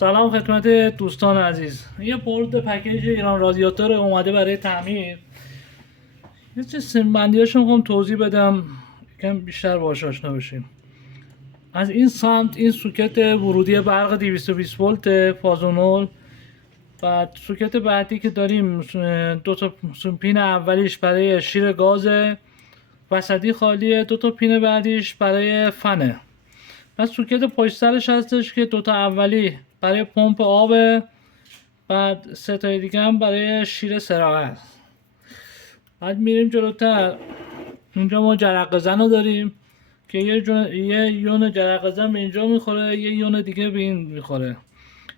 سلام خدمت دوستان عزیز. یه بورد پکیج ایران رادیاتور اومده برای تعمیر. یه چه سیمبندیاشو میخوام توضیح بدم یکم بیشتر باهاش آشنا بشیم. از این سمت این سوکت ورودی برق 220 ولت فازونول. بعد سوکت بعدی که داریم دو تا پین اولیش برای شیر گازه، وسطی خالیه، دو تا پین بعدیش برای فنه. بعد سوکت پشت سرش هستش که دوتا اولی برای پمپ آبه، بعد سه تای دیگه هم برای شیر سراغ است. بعد میریم جلوتر، اینجا ما جرقه زن رو داریم که یه یون جرقه زن به اینجا میخوره، یه یون دیگه به این میخوره.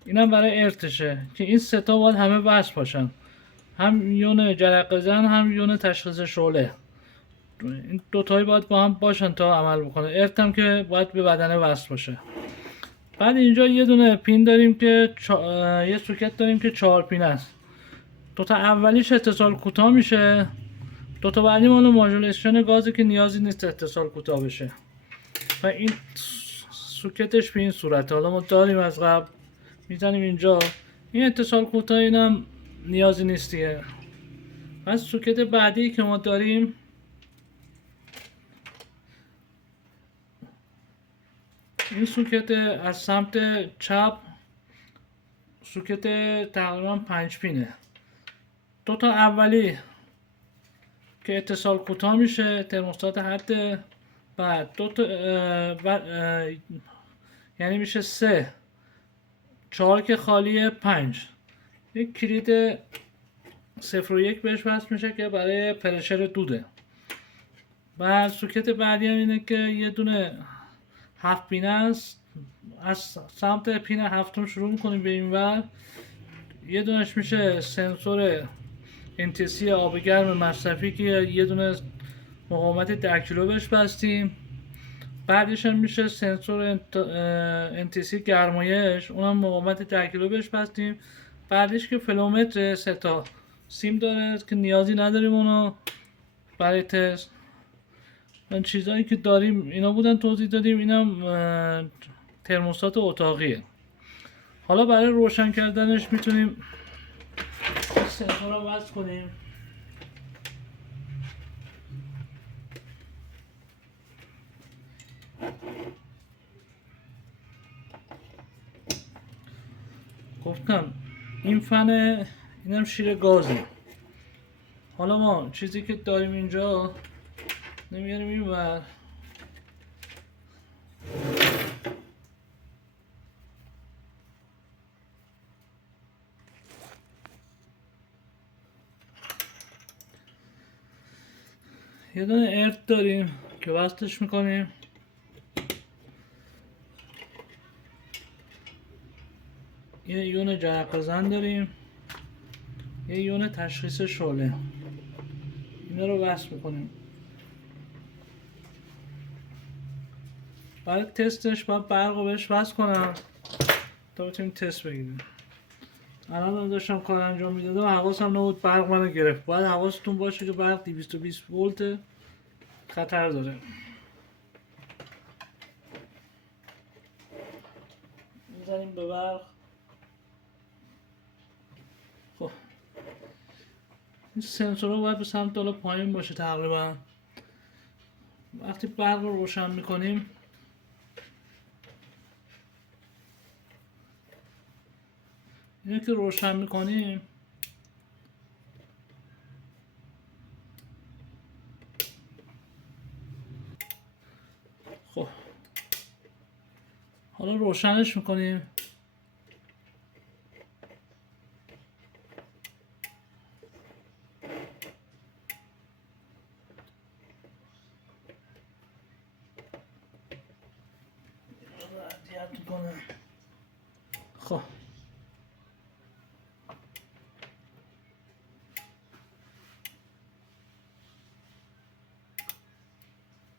اینم برای ارتشه که این سه تا باید همه وصل باشن، هم یون جرقه زن هم یون تشخیص شعله. این دوتایی باید با هم باشن تا عمل بکنه. ارت هم که باید به بدنه وصل باشه. بعد اینجا یه دونه پین داریم که یه سوکت داریم که 4 پین است. دوتا اولیش اتصال کوتاه میشه، دوتا بعدی مال ماژولیشن گازه که نیازی نیست اتصال کوتاه بشه و این سوکتش به این صورته. حالا ما داریم از قبل، میزنیم اینجا. این اتصال کوتاه اینم نیازی نیست دیگه. بعد سوکت بعدی که ما داریم این سوکت از سمت چپ، سوکت تقریبا 5 پینه. دوتا اولی که اتصال کوتاه میشه، ترموستات حد. بعد دوتا یعنی میشه 3 4 که خالیه 5. یک کلید 0 و 1 بهش وصل میشه که برای پرشر دوده. بعد سوکت بعدی هم اینه که یه دونه 7 پینه است. از سمت پین هفتم شروع میکنیم به این ور. یه دونش میشه سنسور NTC آب گرم مصرفی که یه دونه مقاومت 10 کیلو بهش بستیم. بعدش هم میشه سنسور NTC گرمایش، اونم مقاومت 10 کیلو بهش بستیم. بعدش که فلومتر 3 تا سیم داره که نیازی نداریم اونو برای تست. من چیزایی که داریم اینا بودن توضیح دادیم. اینم ترموستات اتاقیه. حالا برای روشن کردنش میتونیم سنسور رو وصل کنیم. گفتم این فنه، اینم شیر گازه. حالا ما چیزی که داریم اینجا نمیاریم این ور. یه دونه ارت داریم که وصلش میکنیم. یه یون جرقه زن داریم، یه یون تشخیص شعله. اینا رو وصل میکنیم. برای تستش باید برق رو بهش وصل کنم تا بتونیم تست بگیریم. الان من داشتم کار انجام میدادم و حواسم نبود، برق منو گرفت. باید حواستون باشه که برق 220 ولت، خطر داره. میزنیم به برق. خب این سنسور باید به سمت بالا پایین باشه تقریبا. وقتی برق رو روشن میکنیم اینه که روشن میکنیم خب حالا روشنش میکنیم. خب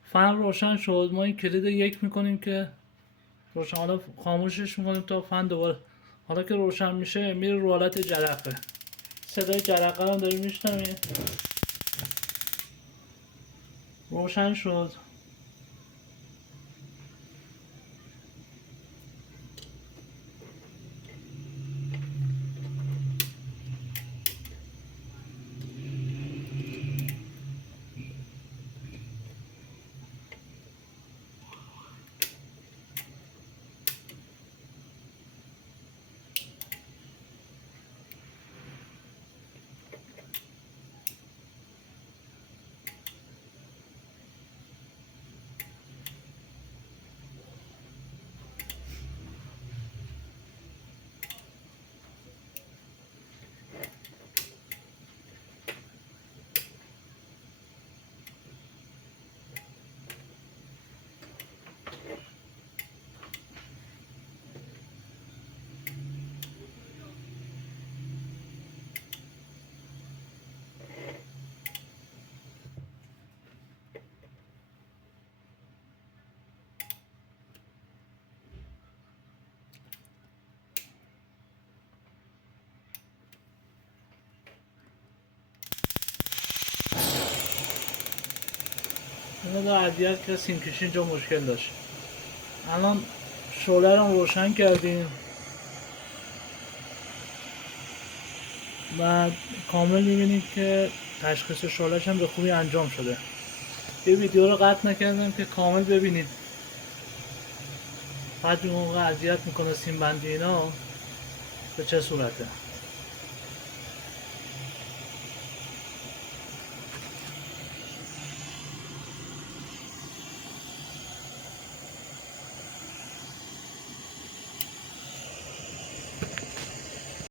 فن روشن شد. ما این کلید 1 میکنیم که روشن. حالا خاموشش میکنیم تا فن دوباره. حالا که روشن میشه میره رو حالت جرقه. صدای جرقه رو داریم میشنویم. روشن شد. اینو در اذیت که سینکشی اینجا مشکل داشت. الان شعله رو روشن کردیم و کامل میبینید که تشخیص شعله‌ش هم به خوبی انجام شده. یه ویدیو رو قطع نکردم که کامل ببینید بعد اون موقع اذیت میکنه سیم بندی اینا به چه صورته.